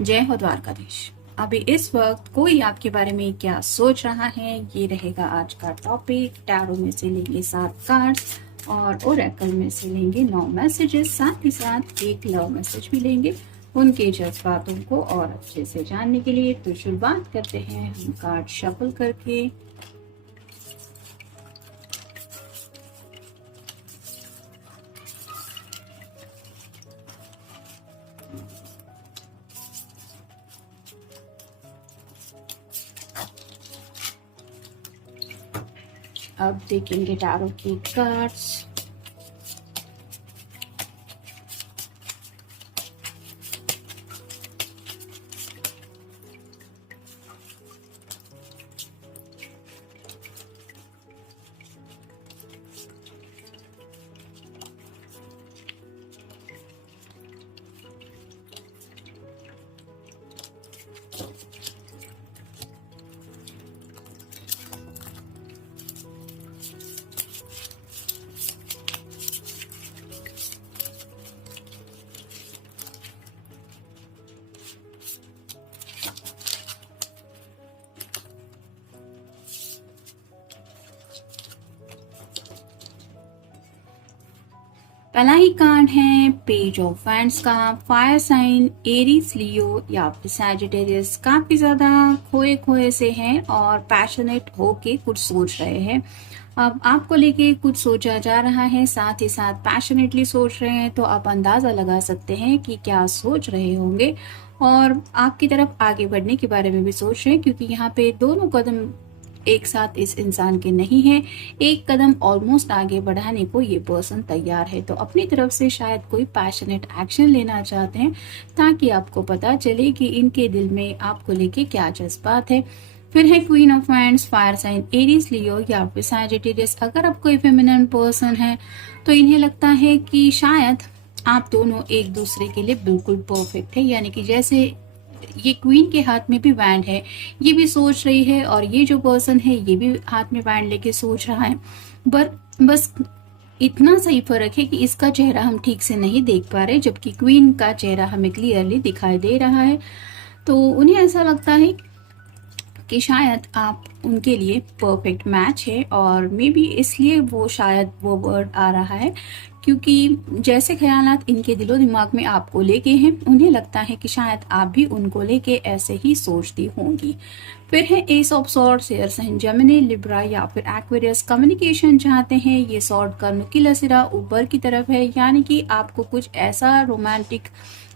जय हो द्वारकाधीश। अभी इस वक्त कोई आपके बारे में क्या सोच रहा है, ये रहेगा आज का टॉपिक। टैरो में से लेंगे 7 कार्ड्स और ओरेकल में से लेंगे 9 मैसेजेस, साथ ही साथ एक लव मैसेज भी लेंगे उनके जज्बातों को और अच्छे से जानने के लिए। तो शुरुआत करते हैं हम कार्ड शफल करके। अब देखेंगे टैरो की कार्ड्स। पहला ही कार्ड है पेज ऑफ वैंड्स का। फायर साइन एरीज, लियो या फिर सैजिटेरियस काफी ज्यादा खोए खोए से हैं और पैशनेट होके कुछ सोच रहे हैं। अब आपको लेके कुछ सोचा जा रहा है, साथ ही साथ पैशनेटली सोच रहे हैं। तो आप अंदाजा लगा सकते हैं कि क्या सोच रहे होंगे और आपकी तरफ आगे बढ़ने के बारे में भी सोच रहे हैं, क्योंकि यहाँ पे दोनों कदम एक साथ इस इंसान के नहीं है। एक कदम ऑलमोस्ट आगे बढ़ाने को ये पर्सन तैयार है। तो अपनी तरफ से शायद कोई पैशनेट एक्शन लेना चाहते हैं, ताकि आपको पता चले कि इनके दिल में आपको लेके क्या जज्बात है। फिर है queen of wands, fire sign Aries, Leo या फिर सैजिटेरियस। अगर आप कोई फेमिनिन पर्सन है तो इन्हें लगता है कि शायद आप दोनों एक दूसरे के लिए बिल्कुल परफेक्ट है। यानी कि जैसे ये क्वीन के हाथ में भी बैंड है, ये भी सोच रही है, और ये जो पर्सन है ये भी हाथ में बैंड लेके सोच रहा है। बस इतना सही फर्क है कि इसका चेहरा हम ठीक से नहीं देख पा रहे, जबकि क्वीन का चेहरा हमें क्लियरली दिखाई दे रहा है। तो उन्हें ऐसा लगता है कि शायद आप उनके लिए परफेक्ट मैच है, और मे बी इसलिए वो शायद वो वर्ड आ रहा है, क्योंकि जैसे ख्यालात इनके दिलो दिमाग में आपको लेके हैं, उन्हें लगता है कि शायद आप भी उनको लेके ऐसे ही सोचती होंगी। फिर है ace of swords, air sign Gemini, Libra या फिर एक्वेरियस। कम्युनिकेशन चाहते हैं, ये सॉर्ड का नुकीला सिरा ऊपर की तरफ है, यानी कि आपको कुछ ऐसा रोमांटिक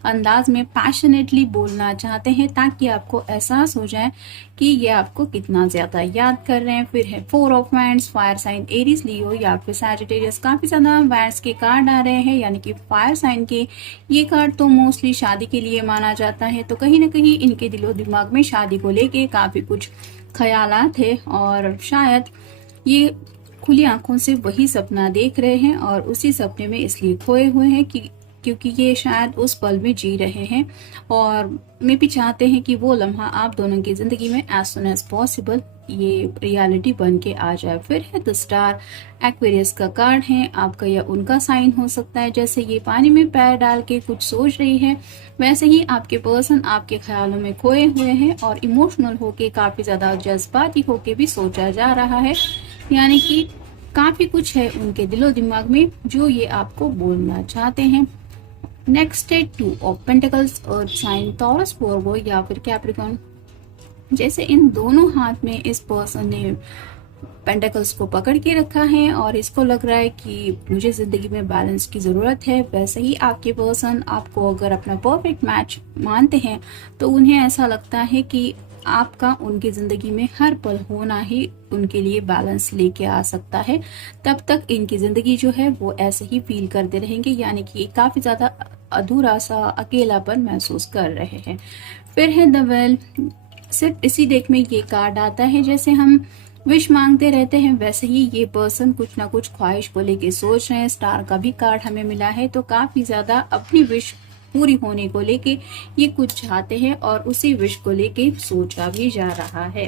अंदाज में पैशनेटली बोलना चाहते हैं, ताकि आपको एहसास हो जाए कि ये आपको कितना ज्यादा याद कर रहे हैं। फिर है 4 of wands, fire sign Aries, Leo या फिर सैजिटेरियस। काफी ज्यादा वैंड्स के कार्ड आ रहे हैं, यानी कि फायर साइन के ये कार्ड तो मोस्टली शादी के लिए माना जाता है। तो कहीं ना कहीं इनके दिलो दिमाग में शादी को लेके काफी कुछ ख्यालात है, और शायद ये खुली आंखों से वही सपना देख रहे हैं और उसी सपने में इसलिए खोए हुए हैं कि क्योंकि ये शायद उस पल में जी रहे हैं, और मैं भी चाहते हैं कि वो लम्हा आप दोनों की जिंदगी में एज सुन एज पॉसिबल ये रियलिटी बन के आ जाए। फिर है द स्टार, एक्वेरियस का कार्ड है। आपका या उनका साइन हो सकता है। जैसे ये पानी में पैर डाल के कुछ सोच रही है, वैसे ही आपके पर्सन आपके ख्यालों में खोए हुए हैं और इमोशनल होके काफी ज्यादा जज्बाती होके भी सोचा जा रहा है। यानी कि काफी कुछ है उनके दिलो दिमाग में जो ये आपको बोलना चाहते हैं। नेक्स्ट है 2 of pentacles, earth sign, Taurus, Virgo या फिर कैप्रिकॉर्न। जैसे इन दोनों हाथ में इस पर्सन ने पेंटिकल्स को पकड़ के रखा है और इसको लग रहा है कि मुझे जिंदगी में बैलेंस की जरूरत है। वैसे ही आपके पर्सन आपको अगर अपना परफेक्ट मैच मानते हैं, तो उन्हें ऐसा लगता है कि आपका उनकी जिंदगी में हर पल होना ही उनके लिए बैलेंस लेके आ सकता है। तब तक इनकी जिंदगी जो है वो ऐसे ही फील करते रहेंगे, यानी कि काफी ज्यादा अधूरा सा अकेलापन महसूस कर रहे हैं। फिर है द वेल, सिर्फ इसी डेक में ये कार्ड आता है। जैसे हम विश मांगते रहते हैं, वैसे ही ये पर्सन कुछ ना कुछ ख्वाहिश को लेके सोच रहे हैं। स्टार का भी कार्ड हमें मिला है, तो काफी ज्यादा अपनी विश पूरी होने को लेके ये कुछ चाहते हैं और उसी विश को लेके सोचा भी जा रहा है।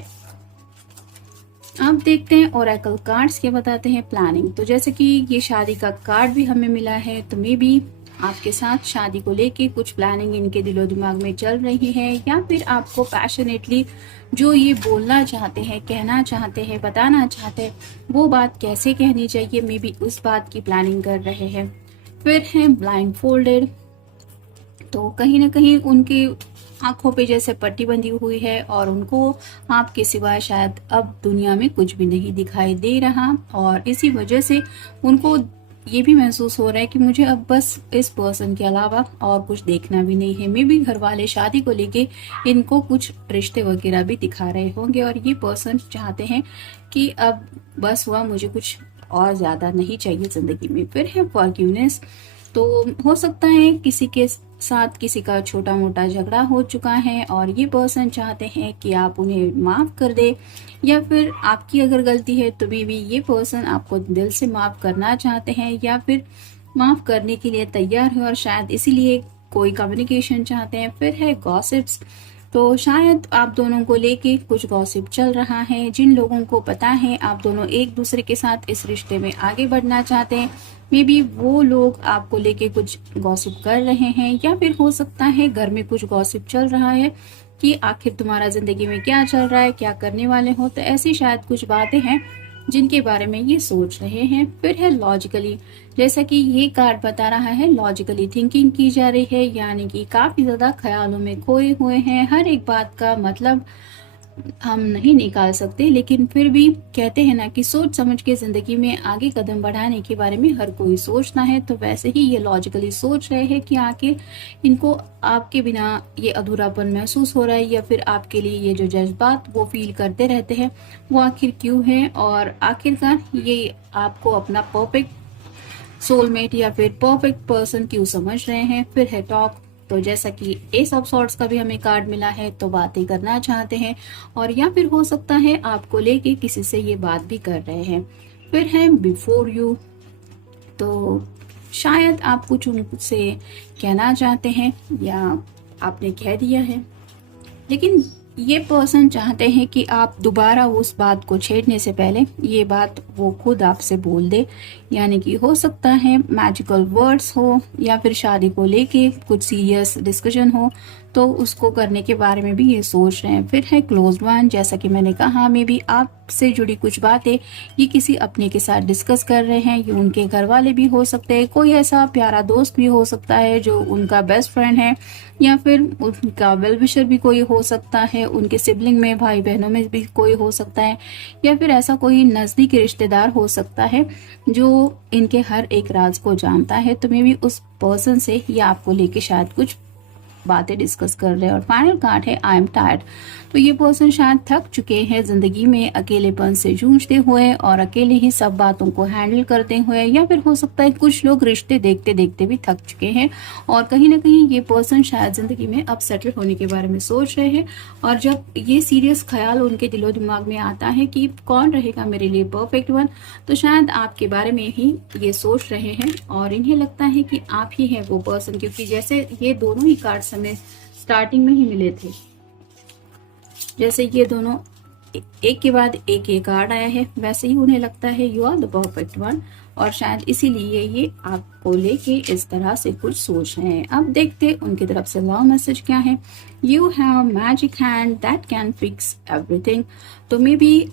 अब देखते हैं ओरेकल कार्ड्स क्या बताते हैं प्लानिंग। तो जैसे कि ये शादी का कार्ड भी हमें मिला है, तो मे बी आपके साथ शादी को लेके कुछ प्लानिंग इनके दिलो दिमाग में चल रही है, या फिर आपको पैशनेटली जो ये बोलना चाहते हैं, कहना चाहते हैं, बताना चाहते हैं, वो बात कैसे कहनी चाहिए, मे बी उस बात की प्लानिंग कर रहे हैं। फिर है ब्लाइंड फोल्डेड, तो कहीं ना कहीं उनकी आंखों पे जैसे पट्टी बंधी हुई है और उनको आपके सिवाय शायद अब दुनिया में कुछ भी नहीं दिखाई दे रहा, और इसी वजह से उनको ये भी महसूस हो रहा है कि मुझे अब बस इस पर्सन के अलावा और कुछ देखना भी नहीं है। मे बी घर वाले शादी को लेके इनको कुछ रिश्ते वगैरह भी दिखा रहे होंगे और ये पर्सन चाहते हैं कि अब बस हुआ, मुझे कुछ और ज्यादा नहीं चाहिए जिंदगी में। फिर है फॉरगिवनेस, तो हो सकता है किसी के साथ किसी का छोटा मोटा झगड़ा हो चुका है और ये पर्सन चाहते हैं कि आप उन्हें माफ कर दे, या फिर आपकी अगर गलती है तो भी ये पर्सन आपको दिल से माफ करना चाहते हैं या फिर माफ करने के लिए तैयार है और शायद इसीलिए कोई कम्युनिकेशन चाहते हैं। फिर है गॉसिप्स, तो शायद आप दोनों को लेके कुछ गॉसिप चल रहा है। जिन लोगों को पता है आप दोनों एक दूसरे के साथ इस रिश्ते में आगे बढ़ना चाहते हैं, मे बी वो लोग आपको लेके कुछ गॉसिप कर रहे हैं, या फिर हो सकता है घर में कुछ गॉसिप चल रहा है कि आखिर तुम्हारा जिंदगी में क्या चल रहा है, क्या करने वाले हो। तो ऐसी शायद कुछ बातें हैं जिनके बारे में ये सोच रहे हैं। फिर है लॉजिकली, जैसा कि ये कार्ड बता रहा है, लॉजिकली थिंकिंग की जा रही है, यानी कि काफी ज्यादा ख्यालों में खोए हुए हैं। हर एक बात का मतलब हम नहीं निकाल सकते, लेकिन फिर भी कहते हैं ना कि सोच समझ के जिंदगी में आगे कदम बढ़ाने के बारे में हर कोई सोचना है। तो वैसे ही ये लॉजिकली सोच रहे हैं कि आखिर इनको आपके बिना ये अधूरापन महसूस हो रहा है, या फिर आपके लिए ये जो जज्बात वो फील करते रहते हैं वो आखिर क्यों है, और आखिरकार ये आपको अपना परफेक्ट सोलमेट या फिर परफेक्ट पर्सन क्यों समझ रहे हैं। फिर है टॉक, तो जैसा कि एस ऑफ सॉर्ड्स का भी हमें कार्ड मिला है, तो बातें करना चाहते हैं, और या फिर हो सकता है आपको लेके किसी से ये बात भी कर रहे हैं। फिर है बिफोर यू, तो शायद आप कुछ उनसे कहना चाहते हैं या आपने कह दिया है, लेकिन ये पर्सन चाहते हैं कि आप दोबारा उस बात को छेड़ने से पहले ये बात वो खुद आपसे बोल दे, यानी कि हो सकता है मैजिकल वर्ड्स हो या फिर शादी को लेके कुछ सीरियस डिस्कशन हो, तो उसको करने के बारे में भी ये सोच रहे हैं। फिर है क्लोज्ड वन, जैसा कि मैंने कहा, मे बी आपसे जुड़ी कुछ बातें ये किसी अपने के साथ डिस्कस कर रहे हैं। ये उनके घर वाले भी हो सकते हैं, कोई ऐसा प्यारा दोस्त भी हो सकता है जो उनका बेस्ट फ्रेंड है, या फिर उनका वेल विशर भी कोई हो सकता है, उनके सिबलिंग में भाई बहनों में भी कोई हो सकता है, या फिर ऐसा कोई नजदीकी रिश्तेदार हो सकता है जो इनके हर एक राज को जानता है। तो मे बी उस पर्सन से या आपको लेके शायद कुछ बातें डिस्कस कर रहे हैं। और फाइनल कार्ड है आई एम टायर्ड, तो ये पर्सन शायद थक चुके हैं जिंदगी में अकेलेपन से जूझते हुए और अकेले ही सब बातों को हैंडल करते हुए, या फिर हो सकता है कुछ लोग रिश्ते देखते देखते भी थक चुके हैं और कहीं ना कहीं ये पर्सन शायद जिंदगी में अब सेटल होने के बारे में सोच रहे हैं। और जब ये सीरियस ख्याल उनके दिलो दिमाग में आता है कि कौन रहेगा मेरे लिए परफेक्ट वन, तो शायद आपके बारे में ही ये सोच रहे हैं और इन्हें लगता है कि आप ही हैं वो पर्सन, क्योंकि जैसे ये दोनों ही कार्ड्स हमें स्टार्टिंग में ही मिले थे, जैसे ये दोनों एक के बाद एक कार्ड आया है, वैसे ही उन्हें लगता है you are the perfect one, और शायद इसीलिए ये आपको लेके इस तरह से कुछ सोच रहे हैं। अब देखते उनकी तरफ से लव मैसेज क्या है। You have magic hand that can fix everything, तो मे बी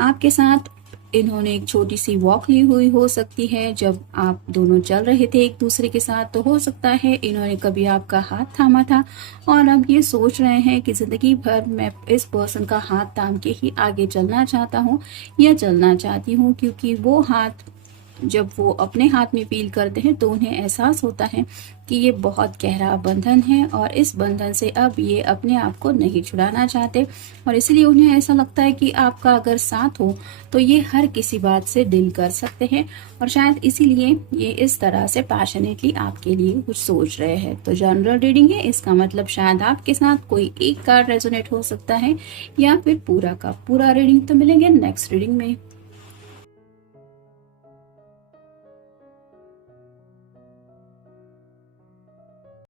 आपके साथ इन्होंने एक छोटी सी वॉक ली हुई हो सकती है जब आप दोनों चल रहे थे एक दूसरे के साथ, तो हो सकता है इन्होंने कभी आपका हाथ थामा था और अब ये सोच रहे हैं कि जिंदगी भर मैं इस पर्सन का हाथ थाम के ही आगे चलना चाहता हूँ या चलना चाहती हूँ, क्योंकि वो हाथ जब वो अपने हाथ में फील करते हैं तो उन्हें एहसास होता है कि ये बहुत गहरा बंधन है और इस बंधन से अब ये अपने आप को नहीं छुड़ाना चाहते, और इसलिए उन्हें ऐसा लगता है कि आपका अगर साथ हो तो ये हर किसी बात से डील कर सकते हैं, और शायद इसीलिए ये इस तरह से पैशनेटली आपके लिए कुछ सोच रहे हैं। तो जनरल रीडिंग है, इसका मतलब शायद आपके साथ कोई एक कार्ड रेजोनेट हो सकता है या फिर पूरा का पूरा रीडिंग। तो मिलेंगे नेक्स्ट रीडिंग में।